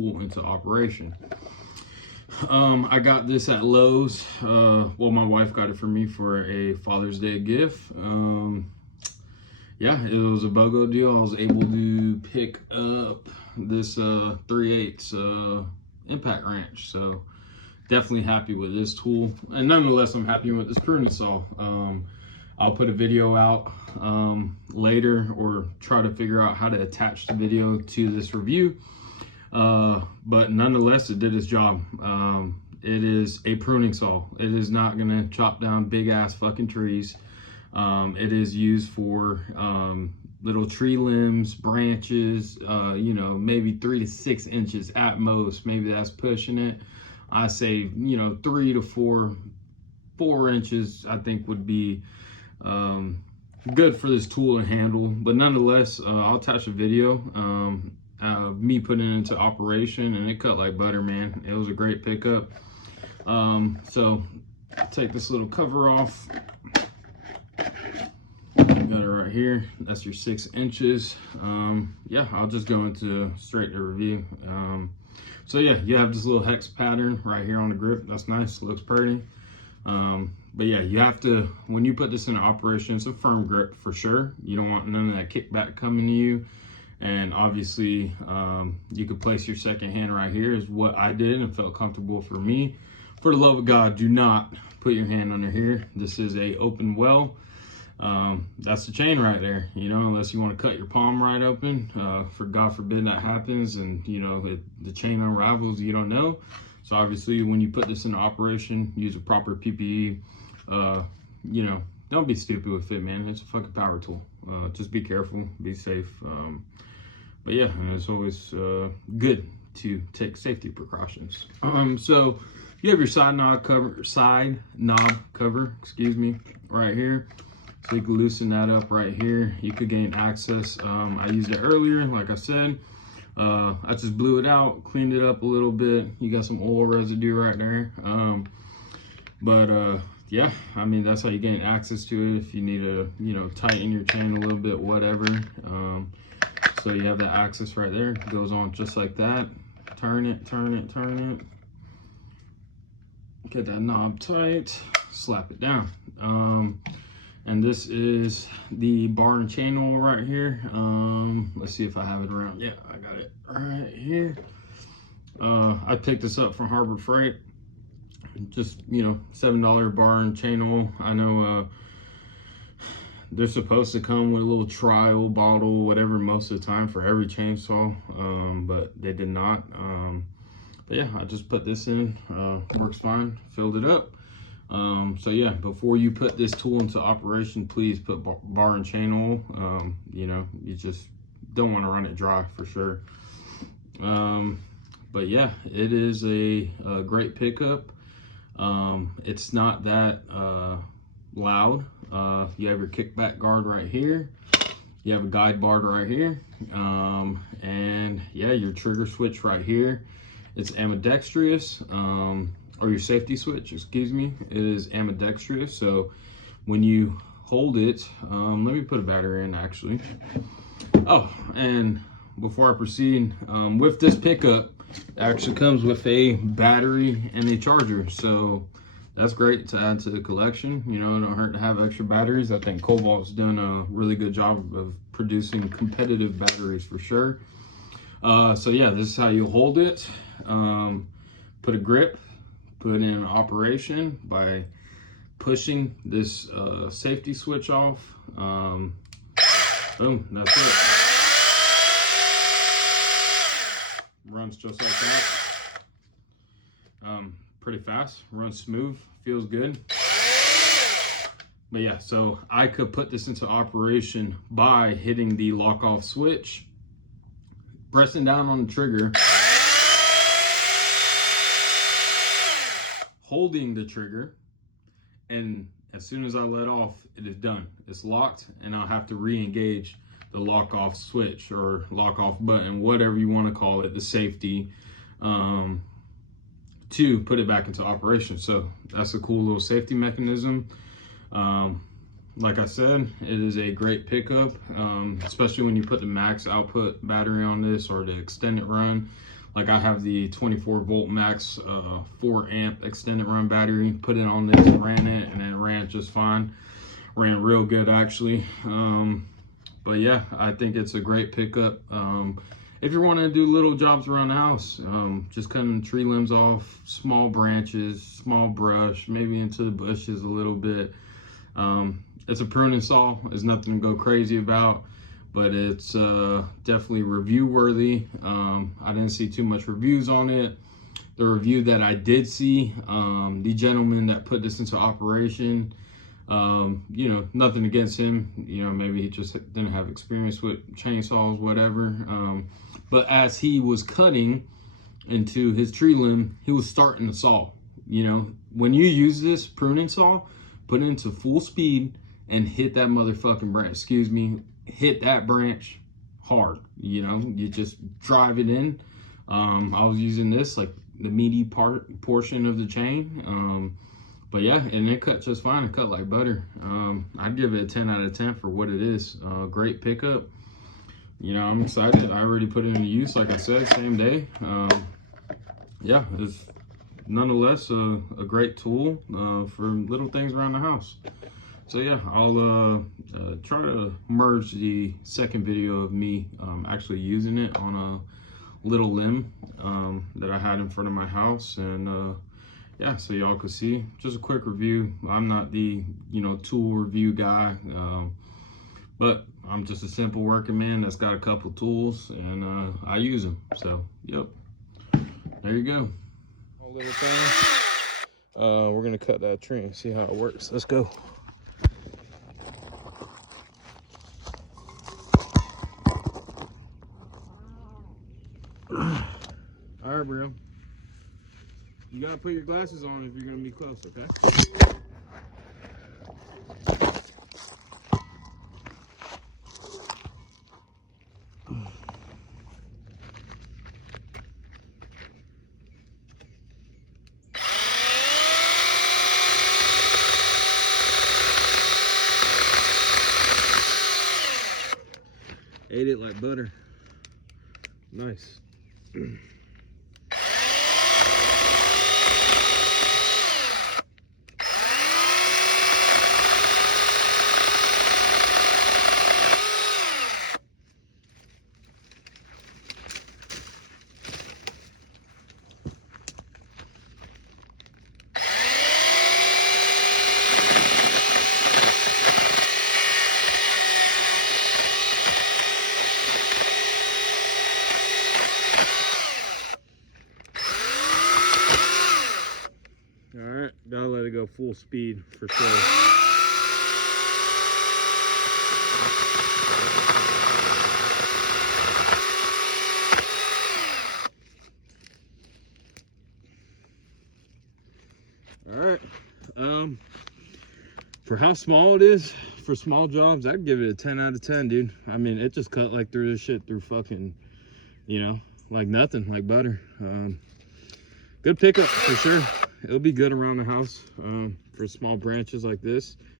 into operation. I got this at Lowe's. Well, my wife got it for me for a Father's Day gift. Yeah, it was a BOGO deal. I was able to pick up this 3/8 impact wrench. So definitely happy with this tool. And nonetheless, I'm happy with this pruning saw. I'll put a video out later, or try to figure out how to attach the video to this review. But nonetheless, it did its job. It is a pruning saw. It is not gonna chop down big ass fucking trees. It is used for little tree limbs, branches, you know, maybe 3 to 6 inches at most. Maybe that's pushing it. I say, you know, 3 to 4 inches, I think would be good for this tool to handle. But nonetheless, I'll attach a video of me putting it into operation, and it cut like butter, man. It was a great pickup. So take this little cover off. Got it right here. That's your 6 inches. Yeah, I'll just go into straight to review. So yeah, you have this little hex pattern right here on the grip. That's nice, looks pretty. But yeah, you have to, when you put this in operation, it's a firm grip for sure. You don't want none of that kickback coming to you. And obviously, you could place your second hand right here, is what I did and felt comfortable for me. For the love of God, do not put your hand under here. This is a open well. That's the chain right there, you know, unless you want to cut your palm right open. For God forbid that happens, and you know, the chain unravels, you don't know. So obviously, when you put this into operation, use a proper PPE. You know, don't be stupid with it, man. It's a fucking power tool. Just be careful, be safe. But yeah, it's always good to take safety precautions. So you have your side knob cover, excuse me, right here. So you can loosen that up right here. You could gain access. I used it earlier, like I said. I just blew it out, cleaned it up a little bit. You got some oil residue right there. Yeah, I mean, that's how you gain access to it. If you need to, you know, tighten your chain a little bit, whatever. So you have that access right there. It goes on just like that. Turn it, turn it, turn it. Get that knob tight, slap it down. And this is the bar and chain oil right here. Let's see if I have it around. Yeah, I got it right here. I picked this up from Harbor Freight. Just, you know, $7 bar and chain oil. I know they're supposed to come with a little trial bottle, whatever, most of the time for every chainsaw, but they did not. But yeah, I just put this in, works fine, filled it up. So yeah, before you put this tool into operation, please put bar and chain oil. You know, you just don't want to run it dry for sure. But yeah, it is a great pickup. It's not that loud. You have your kickback guard right here. You have a guide bar right here. And yeah, your trigger switch right here. It's ambidextrous, or your safety switch, excuse me. It is ambidextrous. So when you hold it, let me put a battery in actually. Oh, and before I proceed, with this pickup, it actually comes with a battery and a charger. So that's great to add to the collection. You know, it don't hurt to have extra batteries. I think Kobalt's done a really good job of producing competitive batteries for sure. So yeah, this is how you hold it. Put a grip, put it in operation by pushing this safety switch off. Boom, that's it. Runs just like that. Pretty fast, runs smooth, feels good. But yeah, so I could put this into operation by hitting the lock off switch, pressing down on the trigger, holding the trigger, and as soon as I let off, it is done. It's locked, and I'll have to re-engage the lock off switch or lock off button, whatever you want to call it, the safety, to put it back into operation. So that's a cool little safety mechanism. Like I said, it is a great pickup, especially when you put the max output battery on this or the extended run. Like I have the 24 volt max 4 amp extended run battery, put it on this, ran it, and it ran just fine. Ran real good actually. But yeah, I think it's a great pickup. If you want to do little jobs around the house, just cutting tree limbs off, small branches, small brush, maybe into the bushes a little bit. It's a pruning saw. It's nothing to go crazy about, but it's definitely review worthy. I didn't see too much reviews on it. The review that I did see, the gentleman that put this into operation, you know, nothing against him, you know, maybe he just didn't have experience with chainsaws, whatever. But as he was cutting into his tree limb, he was starting the saw. You know, when you use this pruning saw, put it into full speed and hit that motherfucking branch, hit that branch hard. You know, you just drive it in. I was using this, like the meaty portion of the chain. But yeah, and it cut just fine. It cut like butter. I'd give it a 10 out of 10 for what it is. Great pickup. You know, I'm excited. I already put it into use, like I said, same day. Yeah, it's nonetheless a great tool for little things around the house. So yeah, I'll try to merge the second video of me actually using it on a little limb that I had in front of my house, and yeah, so y'all could see. Just a quick review. I'm not the, you know, tool review guy, but I'm just a simple working man that's got a couple tools, and I use them. So yep, there you go. All little thing. We're gonna cut that tree and see how it works. Let's go. All right, bro. You gotta put your glasses on if you're gonna be close, okay? Ate it like butter. Nice. All right, gotta let it go full speed for sure. All right, for how small it is, for small jobs, I'd give it a 10 out of 10, dude. I mean, it just cut like through this shit through fucking, you know, like nothing, like butter. Good pickup for sure. It'll be good around the house for small branches like this.